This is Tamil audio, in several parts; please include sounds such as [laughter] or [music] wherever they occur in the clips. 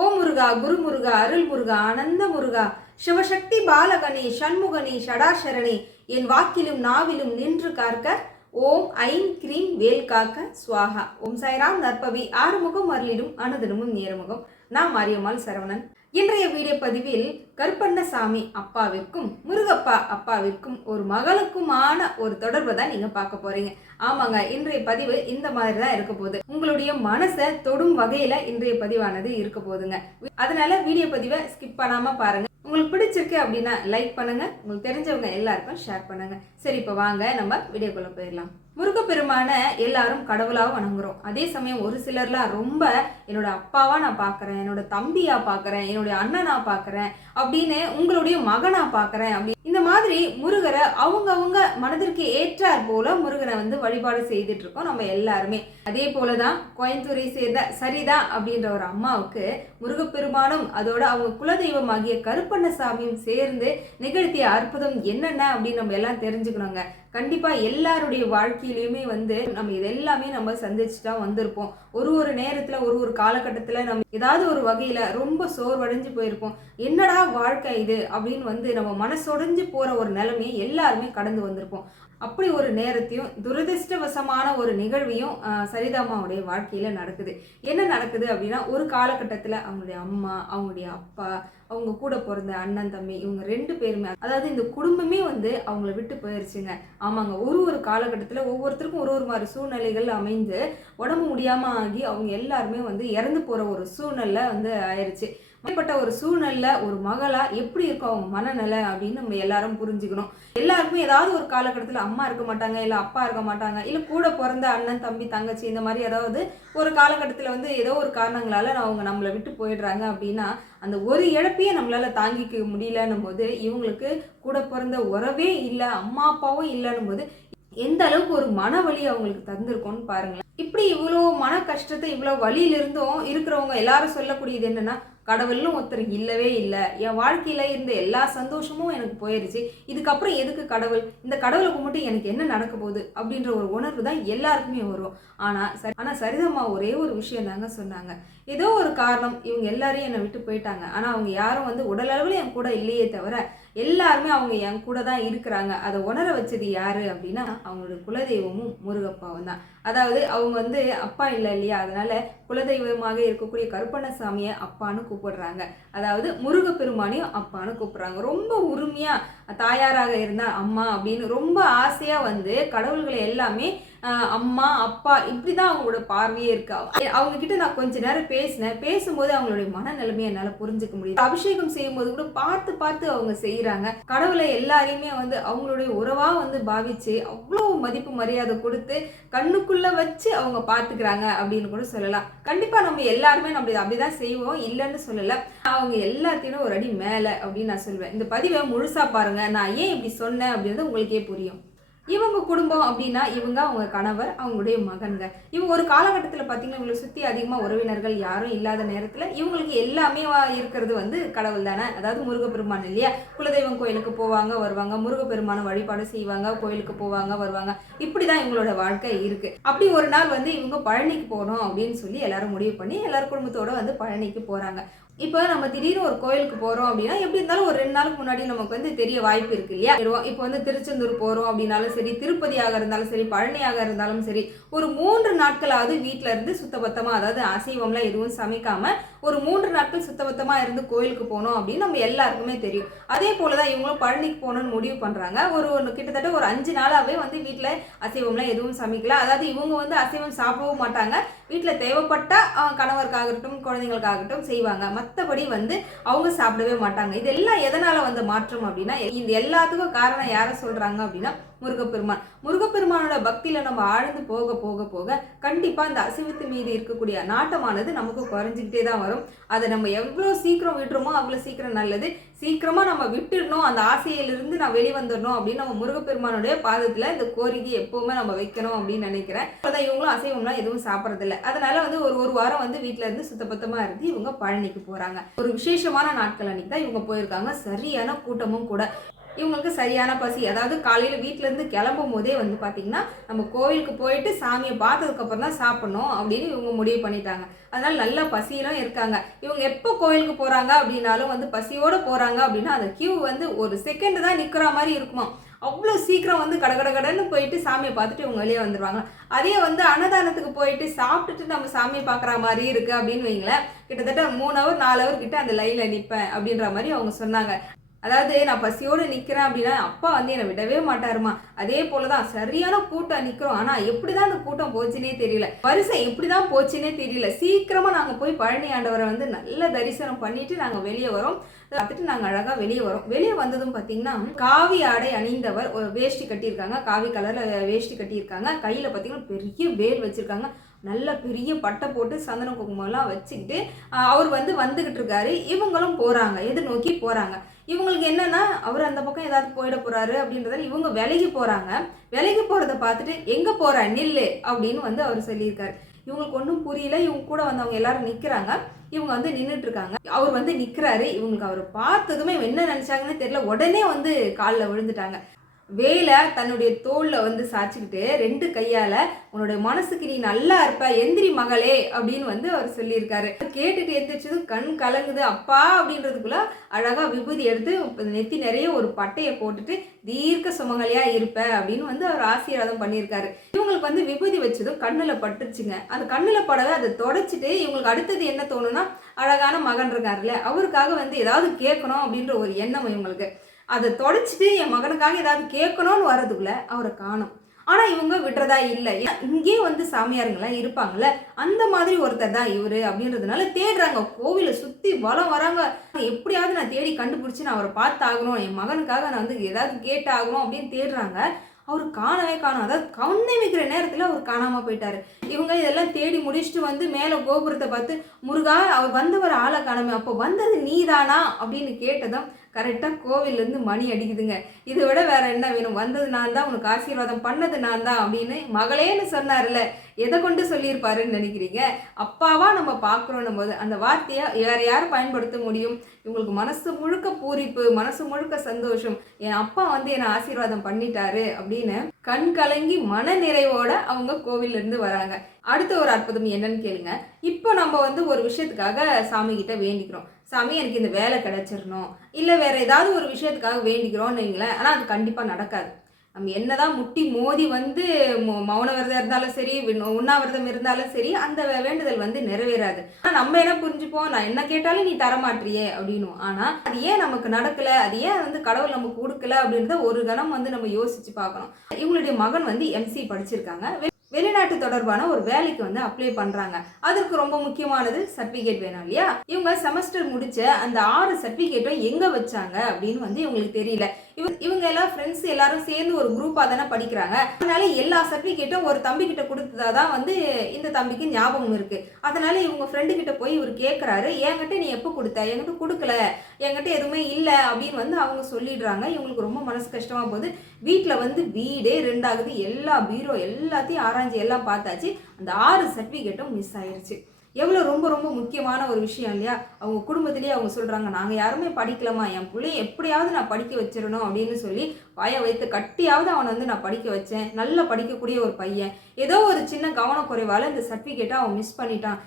ஓ முருகா குரு முருகா அருள் முருகா ஆனந்த முருகா சிவசக்தி பாலகனே சண்முகனே ஷடாசரணே என் வாக்கிலும் நாவிலும் நின்று காக்க ஓம் ஐம் கிரீம் வேல் காக்க சுவாகா. ஓம் சாய்ராம் நற்பவி. ஆறுமுகம் அருளிடும் அனுதினமும் நேரமுகம். நான் மாரியம்மாள் சரவணன். இன்றைய வீடியோ பதிவில் கருப்பண்ணசாமி அப்பாவிற்கும் முருகப்பா அப்பாவிற்கும் ஒரு மகளுக்குமான ஒரு தொடர்பை தான் நீங்க பார்க்க போறீங்க. ஆமாங்க இன்றைய பதிவு இந்த மாதிரி தான் இருக்க போகுது. உங்களுடைய மனசை தொடும் வகையில இன்றைய பதிவானது இருக்க போகுதுங்க. அதனால வீடியோ பதிவை ஸ்கிப் பண்ணாம பாருங்க. உங்களுக்கு பிடிச்சிருக்கு அப்படின்னா லைக் பண்ணுங்க. உங்களுக்கு தெரிஞ்சவங்க எல்லாருக்கும் ஷேர் பண்ணுங்க. சரி இப்போ வாங்க நம்ம வீடியோக்குள்ள போயிடலாம். முருகப்பெருமான எல்லாரும் கடவுளாக வணங்குறோம். அதே சமயம் ஒரு சிலர்லாம் ரொம்ப என்னோட அப்பாவா நான் பார்க்குறேன் என்னோட தம்பியா பார்க்குறேன் என்னுடைய அண்ணனா பார்க்குறேன் அப்படின்னு உங்களுடைய மகனா பார்க்குறேன் அப்படி. இந்த மாதிரி முருகரை அவங்க அவங்க மனதிற்கு ஏற்றார் போல முருகனை வந்து வழிபாடு செய்துட்டு இருக்கோம் நம்ம எல்லாருமே. அதே போலதான் கோயம்புத்தூரை சேர்ந்த சரிதா அப்படின்ற ஒரு அம்மாவுக்கு முருகப்பெருமானும் அதோட அவங்க குலதெய்வமாகிய கருப்பண்ணசாமியும் சேர்ந்து நிகழ்த்திய அற்புதம் என்னென்ன அப்படின்னு நம்ம எல்லாம் தெரிஞ்சுக்கணுங்க. கண்டிப்பாக எல்லாருடைய வாழ்க்கையிலையுமே வந்து நம்ம இது எல்லாமே நம்ம சந்திச்சுட்டா வந்திருப்போம். ஒரு ஒரு நேரத்தில் ஒரு ஒரு காலகட்டத்தில் நம்ம ஏதாவது ஒரு வகையில் ரொம்ப சோர்வடைஞ்சு போயிருப்போம். என்னடா வாழ்க்கை இது அப்படின்னு வந்து நம்ம மனசொடைஞ்சு போகிற ஒரு நிலைமையை எல்லாருமே கடந்து வந்திருப்போம். அப்படி ஒரு நேரத்தையும் துரதிர்ஷ்டவசமான ஒரு நிகழ்வையும் சரிதாமாவுடைய வாழ்க்கையில் நடக்குது. என்ன நடக்குது அப்படின்னா ஒரு காலகட்டத்தில் அவங்களுடைய அம்மா அவங்களுடைய அப்பா அவங்க கூட பிறந்த அண்ணன் தம்பி இவங்க ரெண்டு பேருமே அதாவது இந்த குடும்பமே வந்து அவங்கள விட்டு போயிருச்சுங்க. ஆமாங்க ஒரு ஒரு காலகட்டத்தில் ஒவ்வொருத்தருக்கும் ஒரு ஒரு மாதிரி சூழ்நிலைகள் அமைந்து உடம்பு முடியாமல் ஆகி அவங்க எல்லாருமே வந்து இறந்து போகிற ஒரு சூழ்நிலை வந்து ஆயிடுச்சு அப்படிப்பட்ட ஒரு சூழ்நிலை ஒரு மகளா எப்படி இருக்கும் அவங்க மனநிலை அப்படின்னு நம்ம எல்லாரும் புரிஞ்சுக்கணும். எல்லாருக்குமே ஏதாவது ஒரு காலகட்டத்தில் அம்மா இருக்க மாட்டாங்க இல்லை அப்பா இருக்க மாட்டாங்க இல்லை கூட பிறந்த அண்ணன் தம்பி தங்கச்சி இந்த மாதிரி ஏதாவது ஒரு காலகட்டத்தில் வந்து ஏதோ ஒரு காரணங்களால அவங்க நம்மளை விட்டு போயிடுறாங்க அப்படின்னா அந்த ஒரு இழப்பையே நம்மளால தாங்கிக்க முடியலன்னும் போது இவங்களுக்கு கூட பிறந்த உறவே இல்லை அம்மா அப்பாவும் இல்லைன்னும் போது எந்த அளவுக்கு ஒரு மன வலி அவங்களுக்கு தந்திருக்கும்னு பாருங்களேன். இப்படி இவ்வளோ மன கஷ்டத்தை இவ்வளோ வழியிலிருந்தும் இருக்கிறவங்க எல்லாரும் சொல்லக்கூடியது என்னன்னா கடவுள்னு ஒருத்தர் இல்லவே இல்லை. என் வாழ்க்கையில் இருந்த எல்லா சந்தோஷமும் எனக்கு போயிடுச்சு இதுக்கப்புறம் எதுக்கு கடவுள்? இந்த கடவுளை கும்பிட்டு எனக்கு என்ன நடக்க போகுது? அப்படின்ற ஒரு உணர்வு தான் எல்லாருக்குமே வரும். ஆனால் சரி ஆனால் சரிதம்மா ஒரே ஒரு விஷயம் தாங்க சொன்னாங்க. ஏதோ ஒரு காரணம் இவங்க எல்லாரையும் என்னை விட்டு போயிட்டாங்க. ஆனால் அவங்க யாரும் வந்து உடல் அளவில் என் கூட இல்லையே தவிர எல்லாருமே அவங்க என் கூட தான் இருக்கிறாங்க. அதை உணர வச்சது யாரு அப்படின்னா அவங்களோட குலதெய்வமும் முருகப்பாவும் தான். அதாவது அவங்க வந்து அப்பா இல்லை இல்லையா? அதனால குலதெய்வமாக இருக்கக்கூடிய கருப்பண்ணசாமியை அப்பான்னு கூப்பிடுறாங்க. அதாவது முருகப்பெருமானையும் அப்பான்னு கூப்பிடுறாங்க. ரொம்ப உரிமையாக தாயாராக இருந்தால் அம்மா அப்படின்னு ரொம்ப ஆசையாக வந்து கடவுள்களை எல்லாமே அம்மா அப்பா இப்படி தான் அவங்களோட பார்வையே இருக்கா. அவங்க கிட்ட நான் கொஞ்ச நேரம் பேசினேன். பேசும்போது அவங்களுடைய மனநிலைமையை என்னால் புரிஞ்சுக்க முடியுது. அபிஷேகம் செய்யும்போது கூட பார்த்து பார்த்து அவங்க செய்கிறாங்க கடவுளை எல்லாரையுமே வந்து அவங்களுடைய உறவாக வந்து பாவிச்சு அவ்வளோ மதிப்பு மரியாதை கொடுத்து கண்ணுக்குள்ளே வச்சு அவங்க பார்த்துக்கிறாங்க அப்படின்னு கூட சொல்லலாம். கண்டிப்பாக நம்ம எல்லாருமே நம்ம இதை அப்படிதான் செய்வோம். இல்லைன்னு சொல்லலை. அவங்க எல்லாத்தையும் ஒரு அடி மேலே அப்படின்னு நான் சொல்லுவேன் இந்த பதிவை முழுசா நான் ஏன் இப்படி சொன்னேன் அப்படின்றது உங்களுக்கே புரியும். இவங்க குடும்பம் அப்படின்னா இவங்க அவங்க கணவர் அவங்களுடைய மகன்க இவங்க ஒரு காலகட்டத்தில் பார்த்தீங்கன்னா இவங்களை சுற்றி அதிகமாக உறவினர்கள் யாரும் இல்லாத நேரத்தில் இவங்களுக்கு எல்லாமே வா- இருக்கிறது வந்து கடவுள் தானே. அதாவது முருகப்பெருமான் இல்லையா? குலதெய்வம் கோயிலுக்கு போவாங்க வருவாங்க. முருகப்பெருமான வழிபாடு செய்வாங்க கோயிலுக்கு போவாங்க வருவாங்க. இப்படி தான் இவங்களோட வாழ்க்கை இருக்குது அப்படி ஒரு நாள் வந்து இவங்க பழனிக்கு போகணும் அப்படின்னு சொல்லி எல்லாரும் முடிவு பண்ணி எல்லாரும் குடும்பத்தோட வந்து பழனிக்கு போகிறாங்க இப்போ நம்ம திடீர்னு ஒரு கோயிலுக்கு போகிறோம் அப்படின்னா எப்படி இருந்தாலும் ஒரு ரெண்டு நாளுக்கு முன்னாடி நமக்கு வந்து தெரிய வாய்ப்பு இருக்கு இல்லையா? இப்போ வந்து திருச்செந்தூர் போகிறோம் அப்படின்னாலும் சரி திருப்பதியாக இருந்தாலும் சரி பழனியாக இருந்தாலும் சரி ஒரு மூன்று நாட்களாவது வீட்டில் இருந்து சுத்தபத்தமாக அதாவது அசைவம்லாம் எதுவும் சமைக்காமல் ஒரு மூன்று நாட்கள் சுத்தபத்தமாக இருந்து கோயிலுக்கு போகணும் அப்படின்னு நம்ம எல்லாருக்குமே தெரியும். அதே போலதான் இவங்களும் பழனிக்கு போகணும்னு முடிவு பண்ணுறாங்க ஒரு ஒன்று கிட்டத்தட்ட ஒரு அஞ்சு நாளாகவே வந்து வீட்டில் அசைவம்லாம் எதுவும் சமைக்கல. அதாவது இவங்க வந்து அசைவம் சாப்பிடவும் மாட்டாங்க. வீட்டில் தேவைப்பட்டால் கணவருக்காகட்டும் குழந்தைங்களுக்காகட்டும் செய்வாங்க. மற்றபடி வந்து அவங்க சாப்பிடவே மாட்டாங்க. இதெல்லாம் எதனால் வந்த மாற்றம் அப்படின்னா இந்த எல்லாத்துக்கும் காரணம் யாரை சொல்கிறாங்க அப்படின்னா முருகப்பெருமான். முருகப்பெருமானோட பக்தியில நம்ம ஆழ்ந்து போக போக போக கண்டிப்பா இந்த அசைவத்து மீது இருக்கக்கூடிய நாட்டமானது நமக்கு குறைஞ்சிக்கிட்டே தான் வரும். அதை நம்ம எவ்வளோ சீக்கிரம் விட்டுறோமோ அவ்வளோ சீக்கிரம் நல்லது. சீக்கிரமா நம்ம விட்டுடணும் அந்த ஆசையிலிருந்து நான் வெளிவந்துடணும் அப்படின்னு நம்ம முருகப்பெருமானுடைய பாதத்துல இந்த கோரிக்கை எப்பவுமே நம்ம வைக்கணும் அப்படின்னு நினைக்கிறேன். அதான் இவங்களும் அசைவம்லாம் எதுவும் சாப்பிட்றதில்ல. அதனால வந்து ஒரு ஒரு வாரம் வந்து வீட்டில் இருந்து சுத்தபத்தமா இருந்து இவங்க பழனிக்கு போறாங்க. ஒரு விசேஷமான நாட்கள் அன்னைக்கு தான் இவங்க போயிருக்காங்க. சரியான கூட்டமும் கூட. இவங்களுக்கு சரியான பசி. அதாவது காலையில் வீட்டிலேருந்து கிளம்பும் போதே வந்து பார்த்திங்கன்னா நம்ம கோவிலுக்கு போயிட்டு சாமியை பார்த்ததுக்கப்புறம் தான் சாப்பிட்ணும் அப்படின்னு இவங்க முடிவு பண்ணிட்டாங்க. அதனால் நல்ல பசியெல்லாம் இருக்காங்க. இவங்க எப்போ கோயிலுக்கு போகிறாங்க அப்படின்னாலும் வந்து பசியோடு போகிறாங்க அப்படின்னா அந்த கியூ வந்து ஒரு செகண்ட் தான் நிற்கிற மாதிரி இருக்குமா? அவ்வளோ சீக்கிரம் வந்து கடகடகடன்னு போயிட்டு சாமியை பார்த்துட்டு இவங்க வெளியே வந்துடுவாங்க அதே வந்து அன்னதானத்துக்கு போயிட்டு சாப்பிட்டுட்டு நம்ம சாமியை பார்க்குற மாதிரி இருக்குது அப்படின்னு வைங்களேன். கிட்டத்தட்ட மூணு ஹவர் நாலு ஹவர் கிட்ட அந்த லைனில் நிற்பேன் அப்படின்ற மாதிரி அவங்க சொன்னாங்க. அதாவது நான் பசியோடு நிற்கிறேன் அப்படின்னா அப்பா வந்து என்னை விடவே மாட்டாருமா. அதே போல தான் சரியான கூட்டம் நிற்கிறோம் ஆனால் எப்படி தான் அந்த கூட்டம் போச்சுன்னே தெரியல. வரிசை எப்படி தான் போச்சுன்னே தெரியல. சீக்கிரமாக நாங்கள் போய் பழனி ஆண்டவரை வந்து நல்ல தரிசனம் பண்ணிட்டு நாங்கள் வெளியே வரோம். பார்த்துட்டு நாங்கள் அழகாக வெளியே வரோம். வெளியே வந்ததும் பார்த்தீங்கன்னா காவி ஆடை அணிந்தவர் வேஷ்டி கட்டியிருக்காங்க. காவி கலரில் வேஷ்டி கட்டியிருக்காங்க. கையில் பார்த்தீங்கன்னா பெரிய வேல் வச்சுருக்காங்க. நல்ல பெரிய பட்டை போட்டு சந்தன குங்குமம்லாம் வச்சுக்கிட்டு அவர் வந்து வந்துக்கிட்டு இருக்காரு. இவங்களும் போகிறாங்க எதிர்நோக்கி போகிறாங்க இவங்களுக்கு என்னன்னா அவர் அந்த பக்கம் ஏதாவது போயிட போறாரு அப்படின்றதால இவங்க விலகி போறாங்க. விலகி போகிறத பார்த்துட்டு எங்க போற? நில்லு அப்படின்னு வந்து அவர் சொல்லியிருக்காரு. இவங்களுக்கு ஒன்றும் புரியல. இவங்க கூட வந்தவங்க எல்லாரும் நிற்கிறாங்க இவங்க வந்து நின்றுட்டு இருக்காங்க அவர் வந்து நிற்கிறாரு இவங்களுக்கு அவர் பார்த்ததுமே என்ன நினைச்சாங்கன்னு தெரியல. உடனே வந்து காலில் விழுந்துட்டாங்க. வேலை தன்னுடைய தோளில் வந்து சாய்ச்சிக்கிட்டு ரெண்டு கையால் உன்னுடைய மனசுக்கு நீ நல்லா இருப்ப எந்திரி மகளே அப்படின்னு வந்து அவர் சொல்லியிருக்காரு. கேட்டுட்டு எந்திரிச்சதும் கண் கலங்குது அப்பா அப்படின்றதுக்குள்ள அழகாக விபூதி எடுத்து நெத்தி நிறைய ஒரு பட்டையை போட்டுட்டு தீர்க்க சுமங்கலியாக இருப்ப அப்படின்னு வந்து அவர் ஆசீர்வாதம் பண்ணியிருக்காரு. இவங்களுக்கு வந்து விபூதி வச்சதும் கண்ணில் பட்டுருச்சுங்க. அந்த கண்ணில் படவே அதை தொடச்சிட்டு இவங்களுக்கு அடுத்தது என்ன தோணுன்னா அழகான மகன் இருக்காருல்ல அவருக்காக வந்து ஏதாவது கேட்கணும் அப்படின்ற ஒரு எண்ணம் இவங்களுக்கு. அதை தொடச்சிட்டு என் மகனுக்காக ஏதாவது கேட்கணும்னு வரதுக்குள்ள அவரை காணும். ஆனால் இவங்க விடுறதா இல்லை. இங்கே வந்து சாமியாருங்களாம் இருப்பாங்கல்ல அந்த மாதிரி ஒருத்தர் தான் இவர் அப்படின்றதுனால தேடுறாங்க. கோவிலை சுற்றி வலம் வராங்க. எப்படியாவது நான் தேடி கண்டுபிடிச்சி நான் அவரை பார்த்தாகணும். என் மகனுக்காக நான் வந்து ஏதாவது கேட்டாகணும் அப்படின்னு தேடுறாங்க. அவர் காணவே காணும். அதாவது கண்ணை வைக்கிற நேரத்தில் அவர் காணாமல் போயிட்டார். இவங்க இதெல்லாம் தேடி முடிச்சுட்டு வந்து மேலே கோபுரத்தை பார்த்து முருகா அவர் வந்தவர் ஆளை காணமே. அப்போ வந்தது நீதானா? அப்படின்னு கேட்டதும் கரெக்டாக கோவிலேருந்து மணி அடிக்குதுங்க. இதை விட வேற என்ன வேணும்? வந்தது நான் தான் உனக்கு ஆசீர்வாதம் பண்ணது நான் தான் அப்படின்னு மகளேன்னு சொன்னார்ல. எதை கொண்டு சொல்லியிருப்பாருன்னு நினைக்கிறீங்க? அப்பாவா நம்ம பார்க்குறோம் போது அந்த வார்த்தையை வேற யார் பயன்படுத்த முடியும்? இவங்களுக்கு மனசு முழுக்க பூரிப்பு மனசு முழுக்க சந்தோஷம். என் அப்பா வந்து என்னை ஆசீர்வாதம் பண்ணிட்டாரு அப்படின்னு கண் கலங்கி மன நிறைவோட அவங்க கோவில்ல இருந்து வராங்க. அடுத்த ஒரு அற்புதம் என்னன்னு கேளுங்க. இப்போ நம்ம வந்து ஒரு விஷயத்துக்காக சாமி கிட்ட வேண்டிக்கிறோம். சாமி எனக்கு இந்த வேலை கிடைச்சிடணும் இல்லை வேறு ஏதாவது ஒரு விஷயத்துக்காக வேண்டிக்கிறோம்னு வைங்களேன். ஆனால் அது கண்டிப்பாக நடக்காது. நம்ம என்னதான் முட்டி மோதி வந்து மௌன விரதம் இருந்தாலும் சரி உண்ணாவிரதம் இருந்தாலும் சரி அந்த வேண்டுதல் வந்து நிறைவேறாது. ஆனால் நம்ம என்ன புரிஞ்சுப்போம்? நான் என்ன கேட்டாலும் நீ தரமாட்டியே அப்படின்னும் ஆனால் அது ஏன் நமக்கு நடக்கல? அது ஏன் வந்து கடவுள் நமக்கு கொடுக்கல அப்படின்றத ஒரு கணம் வந்து நம்ம யோசிச்சு பார்க்கணும். இவங்களுடைய மகன் வந்து எம்சி படிச்சிருக்காங்க. வெளிநாட்டு தொடர்பான ஒரு வேலைக்கு வந்து அப்ளை பண்றாங்க. அதற்கு ரொம்ப முக்கியமானது சர்டிஃபிகேட் வேணும் இல்லையா? இவங்க செமஸ்டர் முடிச்ச அந்த ஆறு சர்டிஃபிகேட்டும் எங்க வச்சாங்க அப்படின்னு வந்து இவங்களுக்கு தெரியல. இவங்க இவங்க எல்லாம் ஃப்ரெண்ட்ஸ் எல்லாரும் சேர்ந்து ஒரு குரூப்பாக தானே படிக்கிறாங்க. அதனால எல்லா சர்டிஃபிகேட்டும் ஒரு தம்பி கிட்ட கொடுத்ததா தான் வந்து இந்த தம்பிக்கு ஞாபகம் இருக்கு. அதனால இவங்க ஃப்ரெண்டு கிட்ட போய் இவர் கேட்குறாரு என்கிட்ட நீ எப்போ கொடுத்த? என்கிட்ட கொடுக்கல. என்கிட்ட எதுவுமே இல்லை. அப்படின்னு வந்து அவங்க சொல்லிடுறாங்க. இவங்களுக்கு ரொம்ப மனசு கஷ்டமா போகுது. வீட்டில் வந்து வீடே ரெண்டாகுது. எல்லா பீரோ எல்லாத்தையும் ஆராய்ஞ்சு எல்லாம் பார்த்தாச்சு. அந்த ஆறு சர்டிஃபிகேட்டும் மிஸ் ஆயிடுச்சு எவ்வளோ ரொம்ப ரொம்ப முக்கியமான ஒரு விஷயம் இல்லையா? அவங்க குடும்பத்திலேயே அவங்க சொல்கிறாங்க நாங்கள் யாருமே படிக்கலாமா என் பிள்ளைய எப்படியாவது நான் படிக்க வச்சிடணும் அப்படின்னு சொல்லி வாயை வைத்து கட்டியாவது அவனை வந்து நான் படிக்க வச்சேன். நல்லா படிக்கக்கூடிய ஒரு பையன். ஏதோ ஒரு சின்ன கவனக்குறைவால் இந்த சர்டிஃபிகேட்டை அவன் மிஸ் பண்ணிட்டான்.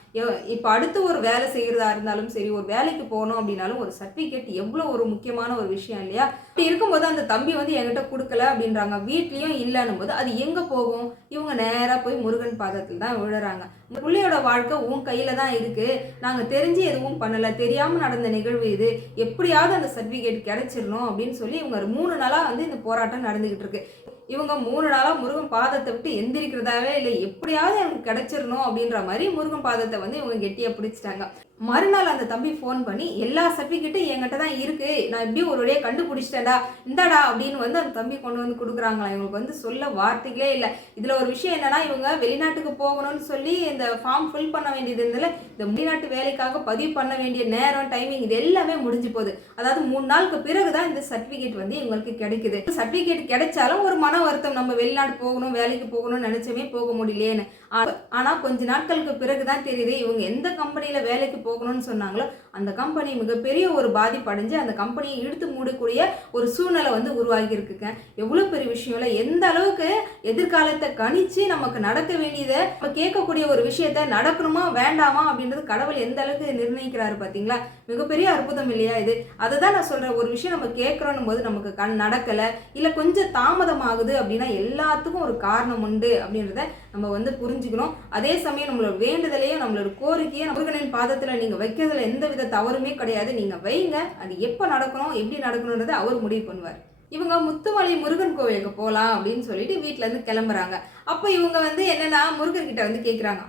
இப்போ அடுத்து ஒரு வேலை செய்கிறதா இருந்தாலும் சரி ஒரு வேலைக்கு போகணும் அப்படின்னாலும் ஒரு சர்டிஃபிகேட் எவ்வளோ ஒரு முக்கியமான ஒரு விஷயம் இல்லையா? அப்படி இருக்கும்போது அந்த தம்பி வந்து என்கிட்ட கொடுக்கல அப்படின்றாங்க. வீட்லேயும் இல்லைன்னும் போது அது எங்கே போகும்? இவங்க நேராக போய் முருகன் பாதத்தில் தான் விழுறாங்க. பிள்ளையோட வாழ்க்கை உன் கையில் தான் இருக்குது நாங்கள் தெரிஞ்சு எதுவும் பண்ணலை. தெரியாமல் நடந்த நிகழ்வு இது. எப்படியாவது அந்த சர்டிஃபிகேட் கிடைச்சிடணும் அப்படின்னு சொல்லி இவங்க மூணு நாளாக வந்து இந்த போராட்டம் நடந்துகிட்டு இருக்கு. இவங்க மூணு நாளாக முருகன் பாதத்தை விட்டு எந்திரிக்கிறதாவே இல்லை. எப்படியாவது எனக்கு கிடைச்சிடணும் அப்படின்ற மாதிரி முருகன் பாதத்தை வந்து இவங்க கெட்டியாக பிடிச்சிட்டாங்க. மறுநாள் அந்த தம்பி ஃபோன் பண்ணி எல்லா சர்டிஃபிகேட்டும் என்கிட்ட தான் இருக்கு. நான் எப்படியும் ஒரு வழியாக கண்டுபிடிச்சிட்டேன்டா இந்தாடா அப்படின்னு வந்து அந்த தம்பி கொண்டு வந்து கொடுக்குறாங்களா? இவங்களுக்கு வந்து சொல்ல வார்த்தைகளே இல்லை. இதில் ஒரு விஷயம் என்னன்னா இவங்க வெளிநாட்டுக்கு போகணும்னு சொல்லி இந்த ஃபார்ம் ஃபில் பண்ண வேண்டியது இருந்ததில் இந்த வெளிநாட்டு வேலைக்காக பதிவு பண்ண வேண்டிய நேரம் டைமிங் இது எல்லாமே முடிஞ்சு போகுது. அதாவது மூணு நாளுக்கு பிறகு தான் இந்த சர்டிஃபிகேட் வந்து இவங்களுக்கு கிடைக்குது. சர்டிஃபிகேட் கிடைச்சாலும் ஒரு மன வருத்தம் நம்ம வெளிநாடு போகணும் வேலைக்கு போகணும்னு நினைச்சமே போக முடியலேன்னு. ஆனால் கொஞ்ச நாட்களுக்கு பிறகு தான் தெரியுது இவங்க எந்த கம்பெனியில் வேலைக்கு போகணும்னு சொன்னாங்களோ அந்த கம்பெனி மிகப்பெரிய ஒரு பாதிப்படைஞ்சு அந்த கம்பெனியை இழுத்து மூடக்கூடிய ஒரு சூழ்நிலை வந்து உருவாகி இருக்குங்க எவ்வளோ பெரிய விஷயம் இல்லை. எந்த அளவுக்கு எதிர்காலத்தை கணிச்சு நமக்கு நடக்க வேண்டியதை நம்ம கேட்கக்கூடிய ஒரு விஷயத்த நடக்கணுமா வேண்டாமா அப்படின்றது கடவுள் எந்த அளவுக்கு நிர்ணயிக்கிறாரு பார்த்தீங்களா? மிகப்பெரிய அற்புதம் இல்லையா இது? அதை தான் நான் சொல்கிறேன் ஒரு விஷயம் நம்ம கேட்குறோன்னும் போது நமக்கு கண் நடக்கலை. இல்லை கொஞ்சம் தாமதம் ஆகுது அப்படின்னா எல்லாத்துக்கும் ஒரு காரணம் உண்டு அப்படின்றத நம்ம வந்து புரிஞ்சுக்கணும். அதே சமயம் நம்மளோட வேண்டுதலையும் நம்மளோட கோரிக்கையும் முருகனின் பாதத்தில் நீங்கள் வைக்கிறதுல எந்த வித தவறுமே கிடையாது. நீங்கள் வைங்க. அது எப்போ நடக்கணும் எப்படி நடக்கணுன்றதை அவர் முடிவு பண்ணுவார். இவங்க முத்துமலை முருகன் கோவிலுக்கு போகலாம் அப்படின்னு சொல்லிட்டு வீட்டிலேருந்து இருந்து கிளம்புறாங்க. அப்போ இவங்க வந்து என்னன்னா முருகன்கிட்ட வந்து கேட்குறாங்க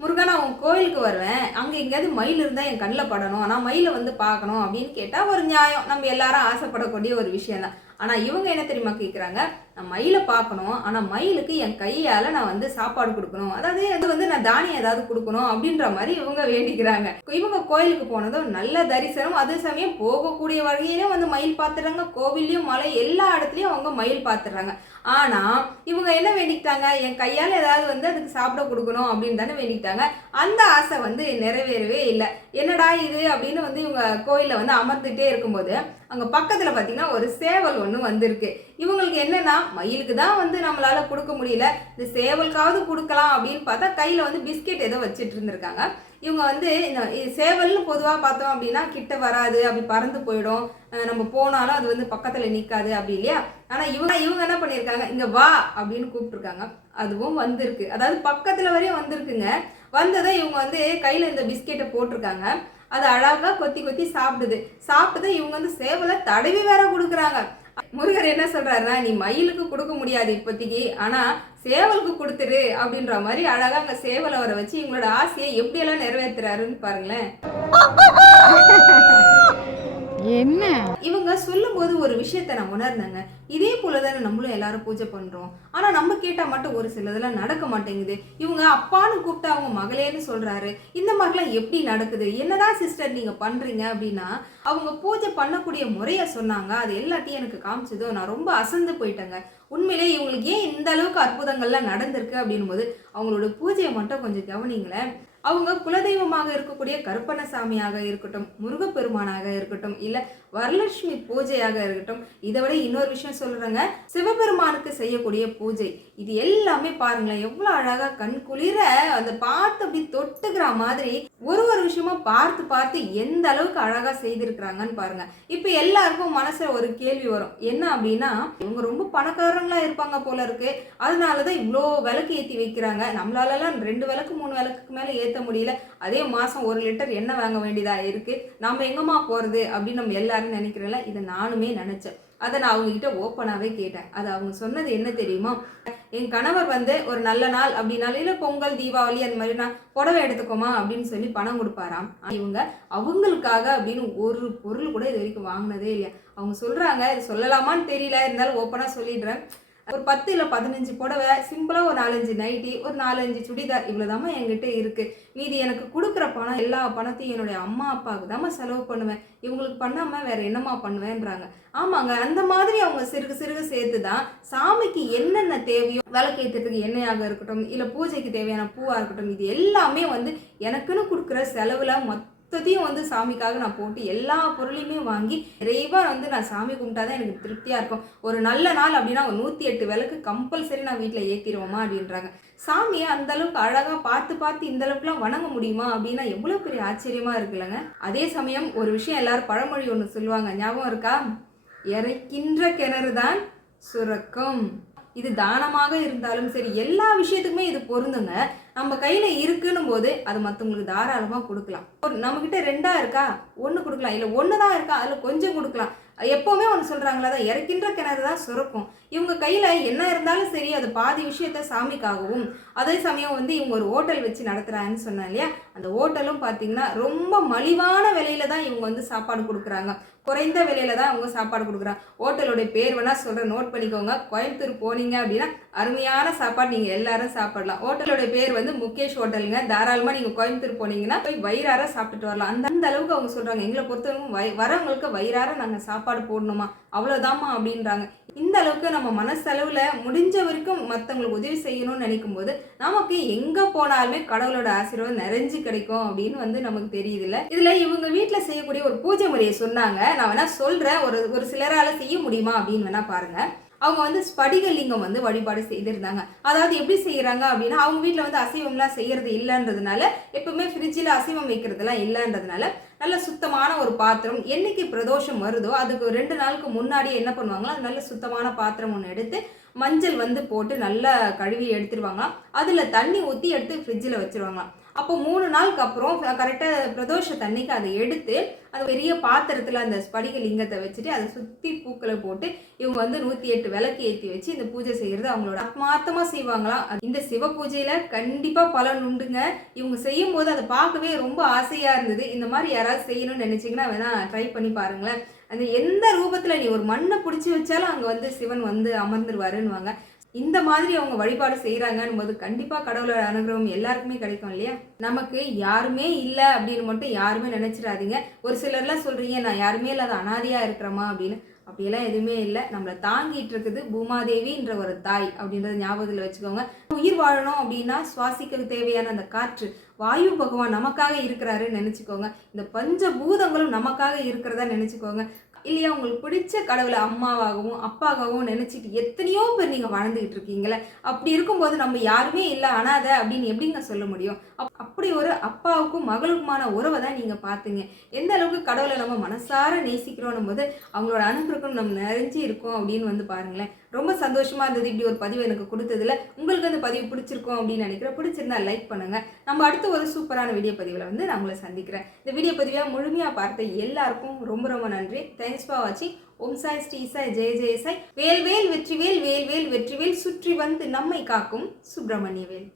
முருகா நான் உன் கோயிலுக்கு வருவேன். அங்கே எங்கேயாவது மயில் இருந்தால் என் கண்ணில் படணும். ஆனால் மயிலை வந்து பார்க்கணும். அப்படின்னு கேட்டால் ஒரு நியாயம். நம்ம எல்லாரும் ஆசைப்படக்கூடிய ஒரு விஷயம் தான் ஆனால் இவங்க என்ன தெரியுமா கேட்குறாங்க நான் மயிலை பார்க்கணும். ஆனால் மயிலுக்கு என் கையால் நான் வந்து சாப்பாடு கொடுக்கணும். அதாவது அது வந்து நான் தானியம் ஏதாவது கொடுக்கணும் அப்படின்ற மாதிரி இவங்க வேண்டிக்கிறாங்க. இவங்க கோயிலுக்கு போனதும் நல்ல தரிசனம். அதே சமயம் போகக்கூடிய வகையிலும் வந்து மயில் பார்த்துடுறாங்க கோவில்லையும் மலை எல்லா இடத்துலையும் அவங்க மயில் பார்த்துடுறாங்க ஆனால் இவங்க என்ன வேண்டிக்கிட்டாங்க? என் கையால் ஏதாவது வந்து அதுக்கு சாப்பிட கொடுக்கணும் அப்படின்னு தானே வேண்டிக்கிட்டாங்க. அந்த ஆசை வந்து நிறைவேறவே இல்லை. என்னடா இது அப்படின்னு வந்து இவங்க கோயிலில் வந்து அமர்ந்துகிட்டே இருக்கும்போது அங்கே பக்கத்தில் பார்த்தீங்கன்னா ஒரு சேவல் ஒன்று வந்திருக்கு. இவங்களுக்கு என்னன்னா மயிலுக்கு தான் வந்து நம்மளால கொடுக்க முடியல. இந்த சேவலுக்காவது கொடுக்கலாம் அப்படின்னு பார்த்தா கையில் வந்து பிஸ்கெட் ஏதோ வச்சுட்டு இருந்திருக்காங்க. இவங்க வந்து இந்த சேவல்னு பொதுவாக பார்த்தோம் அப்படின்னா கிட்ட வராது அப்படி பறந்து போயிடும். நம்ம போனாலும் அது வந்து பக்கத்தில் நிற்காது அப்படி இல்லையா? ஆனால் இவங்க இவங்க என்ன பண்ணியிருக்காங்க? இங்கே வா அப்படின்னு கூப்பிட்ருக்காங்க அதுவும் வந்திருக்கு. அதாவது பக்கத்தில் வரையும் வந்திருக்குங்க. வந்ததை இவங்க வந்து கையில் இந்த பிஸ்கெட்டை போட்டிருக்காங்க. அது அழகாக கொத்தி கொத்தி சாப்பிடுது சாப்பிட்டதை இவங்க வந்து சேவலை தடவி வேற கொடுக்குறாங்க. முருகர் என்ன சொல்றாருன்னா நீ மயிலுக்கு கொடுக்க முடியாது இப்போதைக்கு ஆனா சேவலுக்கு கொடுத்துரு அப்படின்ற மாதிரி அழகா அங்க சேவலை வர வச்சு இவங்களோட ஆசையை எப்படியெல்லாம் நிறைவேற்றுறாருன்னு பாருங்களேன். [laughs] என்ன? இவங்க சொல்லும்போது ஒரு விஷயத்த நான் உணர்ந்தேங்க. இதே போல தானே நம்மளும் எல்லாரும் பூஜை பண்றோம். ஆனா நம்ம கேட்டா மட்டும் ஒரு சிலதெல்லாம் நடக்க மாட்டேங்குது. இவங்க அப்பான்னு கூப்பிட்டு அவங்க மகளேன்னு சொல்றாரு. இந்த மாதிரிலாம் எப்படி நடக்குது? என்னதான் சிஸ்டர் நீங்க பண்றீங்க அப்படின்னா அவங்க பூஜை பண்ணக்கூடிய முறைய சொன்னாங்க. அது எல்லாத்தையும் எனக்கு காமிச்சதோ. நான் ரொம்ப அசந்து போயிட்டேங்க. உண்மையிலே இவங்களுக்கு ஏன் இந்த அளவுக்கு அற்புதங்கள்லாம் நடந்திருக்கு அப்படின்னும் போது அவங்களோட பூஜையை மட்டும் கொஞ்சம் கவனிங்களேன். அவங்க குலதெய்வமாக இருக்கக்கூடிய கருப்பணசாமியாக இருக்கட்டும் முருகப்பெருமானாக இருக்கட்டும் இல்லை வரலட்சுமி பூஜையாக இருக்கட்டும். இதை விட இன்னொரு விஷயம் சொல்கிறேங்க சிவபெருமானுக்கு செய்யக்கூடிய பூஜை. இது எல்லாமே பாருங்களேன். எவ்வளோ அழகாக கண் குளிர அந்த பார்த்து அப்படி தொட்டுக்கிற மாதிரி ஒரு ஒரு விஷயமா பார்த்து பார்த்து எந்த அளவுக்கு அழகாக செய்திருக்கிறாங்கன்னு பாருங்க. இப்போ எல்லாருக்கும் மனசில் ஒரு கேள்வி வரும். என்ன அப்படின்னா இவங்க ரொம்ப பணக்காரங்களா இருப்பாங்க போல இருக்கு. அதனாலதான் இவ்வளோ விளக்கு ஏற்றி வைக்கிறாங்க. நம்மளாலலாம் ரெண்டு விளக்கு மூணு விளக்குக்கு மேலே ஏற்ற முடியல. அதே மாதம் ஒரு லிட்டர் எண்ணெய் வாங்க வேண்டியதாக இருக்கு. நம்ம எங்கம்மா போகிறது அப்படின்னு நம்ம எல்லாரும் நினைக்கிறோம்ல இதை நானுமே நினைச்சேன். அதை நான் அவங்கக்கிட்ட ஓப்பனாகவே கேட்டேன். அது அவங்க சொன்னது என்ன தெரியுமா? என் கணவர் வந்து ஒரு நல்ல நாள் அப்படின்னாலும் இல்லை பொங்கல் தீபாவளி அந்த மாதிரி நான் புடவை எடுத்துக்கோமா? அப்படின்னு சொல்லி பணம் கொடுப்பாராம். ஆனா இவங்க அவங்களுக்காக அப்படின்னு ஒரு பொருள் கூட இது வரைக்கும் வாங்கினதே இல்லையா? அவங்க சொல்றாங்க இது சொல்லலாமான்னு தெரியல இருந்தாலும் ஓப்பனாக சொல்லிடுறேன். ஒரு பத்து இல்லை பதினஞ்சு புடவை சிம்பிளாக ஒரு நாலஞ்சு நைட்டி ஒரு நாலஞ்சு சுடிதார் இவ்வளோதாம்மா என்கிட்ட இருக்குது மீதி எனக்கு கொடுக்குற பணம் எல்லா பணத்தையும் என்னுடைய அம்மா அப்பாவுக்கு தாம்மா செலவு பண்ணுவேன். இவங்களுக்கு பண்ணாமல் வேறு என்னம்மா பண்ணுவேன்றாங்க. ஆமாங்க அந்த மாதிரி அவங்க சிறுக சிறுக சேர்த்து தான் சாமிக்கு என்னென்ன தேவையோ விளக்கேற்றத்துக்கு எண்ணெயாக இருக்கட்டும் இல்லை பூஜைக்கு தேவையான பூவாக இருக்கட்டும் இது எல்லாமே வந்து எனக்குன்னு கொடுக்குற செலவில் மொத்தத்தையும் வந்து சாமிக்காக நான் போட்டு எல்லா பொருளையுமே வாங்கி நிறைவாக வந்து நான் சாமி கும்பிட்டாதான் எனக்கு திருப்தியாக இருக்கும். ஒரு நல்ல நாள் அப்படின்னா ஒரு நூற்றி எட்டு விளக்கு கம்பல்சரி நான் வீட்டில் ஏற்றிடுவோமா அப்படின்றாங்க. சாமியை அந்த அளவுக்கு அழகாக பார்த்து பார்த்து இந்த அளவுக்குலாம் வணங்க முடியுமா அப்படின்னா எவ்வளோ பெரிய ஆச்சரியமாக இருக்குல்லங்க. அதே சமயம் ஒரு விஷயம் எல்லாரும் பழமொழி ஒன்று சொல்லுவாங்க. ஞாபகம் இருக்கா? இறைக்கின்ற கிணறு தான் சுரக்கும். இது தானமாக இருந்தாலும் சரி எல்லா விஷயத்துக்குமே இது பொருந்துங்க. நம்ம கையில் இருக்குன்னும் போது அது மற்றவங்களுக்கு தாராளமாக கொடுக்கலாம். ஒரு நம்மக்கிட்ட ரெண்டாக இருக்கா? ஒன்று கொடுக்கலாம். இல்லை ஒன்று தான் இருக்கா? அதில் கொஞ்சம் கொடுக்கலாம். எப்போவுமே ஒன்று சொல்கிறாங்களா தான் இறக்கின்ற கிணறு தான் சுரக்கும். இவங்க கையில் என்ன இருந்தாலும் சரி அது பாதி விஷயத்த சாமிக்காகவும் அதே சமயம் வந்து இவங்க ஒரு ஹோட்டல் வச்சு நடத்துகிறாங்கன்னு சொன்னேன் இல்லையா? அந்த ஹோட்டலும் பார்த்தீங்கன்னா ரொம்ப மலிவான விலையில தான் இவங்க வந்து சாப்பாடு கொடுக்குறாங்க. குறைந்த விலையில தான் அவங்க சாப்பாடு கொடுக்குறாங்க ஹோட்டலுடைய பேர் வேணால் சொல்கிறேன் நோட் பண்ணிக்கோங்க. கோயம்புத்தூர் போனீங்க அப்படின்னா அருமையான சாப்பாடு நீங்கள் எல்லாரும் சாப்பிடலாம். ஹோட்டலுடைய பேர் வந்து முகேஷ் ஹோட்டலுங்க. தாராளமாக நீங்கள் கோயம்புத்தூர் போனீங்கன்னா போய் வயிறார சாப்பிட்டுட்டு வரலாம். அந்த அந்த அளவுக்கு அவங்க சொல்கிறாங்க எங்களை பொறுத்தவரைக்கும் வய வரவங்களுக்கு வயிறார நாங்கள் சாப்பாடு போடணுமா? அவ்வளோதாம்மா அப்படின்றாங்க. இந்த அளவுக்கு நம்ம மனசளவில் முடிஞ்ச வரைக்கும் மற்றவங்களுக்கு உதவி செய்யணும்னு நினைக்கும் போது நமக்கு எங்கே போனாலுமே கடவுளோட ஆசீர்வாதம் நிறைஞ்சு கிடைக்கும் அப்படின்னு வந்து நமக்கு தெரியுதுல்ல. இதில் இவங்க வீட்டில் செய்யக்கூடிய ஒரு பூஜை முறையை சொன்னாங்க. நான் வேணால் சொல்கிறேன் ஒரு ஒரு சிலரால் செய்ய முடியுமா அப்படின்னு வேணால் பாருங்கள் அவங்க வந்து ஸ்படிகலிங்கம் வந்து வழிபாடு செய்திருந்தாங்க. அதாவது எப்படி செய்கிறாங்க அப்படின்னா அவங்க வீட்டில் வந்து அசைவம்லாம் செய்கிறது இல்லைன்றதுனால எப்பவுமே ஃப்ரிட்ஜில் அசைவம் வைக்கிறதுலாம் இல்லைன்றதுனால நல்ல சுத்தமான ஒரு பாத்திரம் என்னைக்கு பிரதோஷம் வருதோ அதுக்கு ரெண்டு நாளுக்கு முன்னாடியே என்ன பண்ணுவாங்களோ அது நல்ல சுத்தமான பாத்திரம் ஒன்று எடுத்து மஞ்சள் வந்து போட்டு நல்லா கழுவி எடுத்துருவாங்களாம். அதில் தண்ணி ஊற்றி எடுத்து ஃப்ரிட்ஜில் வச்சுருவாங்களாம். அப்போ மூணு நாளுக்கு அப்புறம் கரெக்டாக பிரதோஷ தண்ணிக்கு அதை எடுத்து அது பெரிய பாத்திரத்தில் அந்த ஸ்படிக லிங்கத்தை வச்சுட்டு அதை சுற்றி பூக்களை போட்டு இவங்க வந்து நூற்றி எட்டு விளக்கு ஏற்றி வச்சு இந்த பூஜை செய்கிறது அவங்களோட ஆத்மார்த்தமாக செய்வாங்களாம் இந்த சிவ பூஜையில் கண்டிப்பாக பலன் உண்டுங்க. இவங்க செய்யும் போது அதை பார்க்கவே ரொம்ப ஆசையாக இருந்தது. இந்த மாதிரி யாராவது செய்யணும்னு நினச்சிங்கன்னா வேணால் ட்ரை பண்ணி பாருங்களேன். அந்த எந்த ரூபத்தில் நீ ஒரு மண்ணை பிடிச்சி வச்சாலும் அங்கே வந்து சிவன் வந்து அமர்ந்துருவாருன்னுவாங்க. இந்த மாதிரி அவங்க வழிபாடு செய்கிறாங்கன்னு போது கண்டிப்பாக கடவுளோட அனுகிரகம் எல்லாருக்குமே கிடைக்கும் இல்லையா? நமக்கு யாருமே இல்லை அப்படின்னு மட்டும் யாருமே நினச்சிடாதீங்க. ஒரு சிலர்லாம் சொல்கிறீங்க நான் யாருமே இல்லாத அனாதையாக இருக்கிறோமா அப்படின்னு. அப்படியெல்லாம் எதுவுமே இல்லை. நம்மளை தாங்கிட்டு இருக்குது பூமாதேவின்ற ஒரு தாய் அப்படின்றத ஞாபகத்தில் வச்சுக்கோங்க. உயிர் வாழணும் அப்படின்னா சுவாசிக்க தேவையான அந்த காற்று வாயு பகவான் நமக்காக இருக்கிறாருன்னு நினச்சிக்கோங்க. இந்த பஞ்ச பூதங்களும் நமக்காக இருக்கிறதா நினச்சிக்கோங்க. இல்லையா உங்களுக்கு பிடிச்ச கடவுளை அம்மாவாகவும் அப்பாவாகவும் நினச்சிட்டு எத்தனையோ பேர் நீங்கள் வளர்ந்துக்கிட்டு இருக்கீங்களே அப்படி இருக்கும்போது நம்ம யாருமே இல்லை அனாதை அப்படின்னு எப்படிங்க சொல்ல முடியும்? அப் அப்படி ஒரு அப்பாவுக்கும் மகளுக்குமான உறவை தான் நீங்கள் பார்த்தீங்க எந்த அளவுக்கு கடவுளை நம்ம மனசார நேசிக்கிறோம் போது அவங்களோட அனுகிரகம் நம்ம நிறைஞ்சு இருக்கோம் அப்படின்னு வந்து பாருங்களேன். ரொம்ப சந்தோஷமாக இருந்தது இப்படி ஒரு பதிவு எனக்கு கொடுத்ததுல. உங்களுக்கு அந்த பதிவு பிடிச்சிருக்கும் அப்படின்னு நினைக்கிறேன். பிடிச்சிருந்தா லைக் பண்ணுங்கள் நம்ம அடுத்த ஒரு சூப்பரான வீடியோ பதிவில் வந்து நான் உங்களை சந்திக்கிறேன். இந்த வீடியோ பதிவை முழுமையாக பார்த்த எல்லாருக்கும் ரொம்ப ரொம்ப நன்றி. தேங்க்ஸ் ஃபார் வாட்சிங் ஓம் சாய் ஸ்ரீ சாய். ஜெய ஜெய சாய். வேல் வேல் வெற்றிவேல் வேல் வேல் வெற்றிவேல் சுற்றி வந்து நம்மை காக்கும் சுப்பிரமணிய வேல்.